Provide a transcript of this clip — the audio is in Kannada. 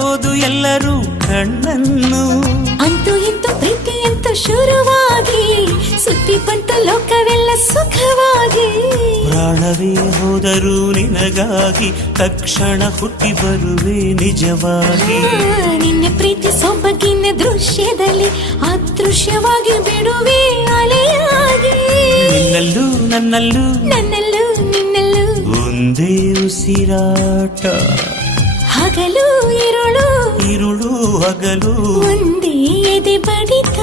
ಕಾಯೋದು ಎಲ್ಲರೂ ಕಣ್ಣನ್ನು. ಅಂತೂ ಇಂತೂ ಪ್ರೀತಿ ಅಂತ ಶುರುವಾಗಿ ಸುದ್ದಿ ಬಂತು ಲೋಕವೆಲ್ಲ ಸುಖವಾಗಿ. ಪ್ರಾಣವೇ ಹೋದರೂ ನಿನಗಾಗಿ ತಕ್ಷಣ ಹುಟ್ಟಿ ಬರುವೆ ನಿಜವಾಗಿ. ನಿನ್ನ ಪ್ರೀತಿ ಸೊಬಗಿನ ದೃಶ್ಯದಲ್ಲಿ ಅದೃಶ್ಯವಾಗಿ ಬಿಡುವೆ ಅಲೆಯಾಗಿ. ನಿನ್ನಲ್ಲೂ ನನ್ನಲ್ಲೂ ನನ್ನಲ್ಲೂ ನಿನ್ನಲ್ಲೂ ಒಂದೇ ಉಸಿರಾಟ. ಹಗಲು ಇರುಳು ಇರುಳು ಹಗಲು ಒಂದೇ ಎದೆ ಬಡಿತ.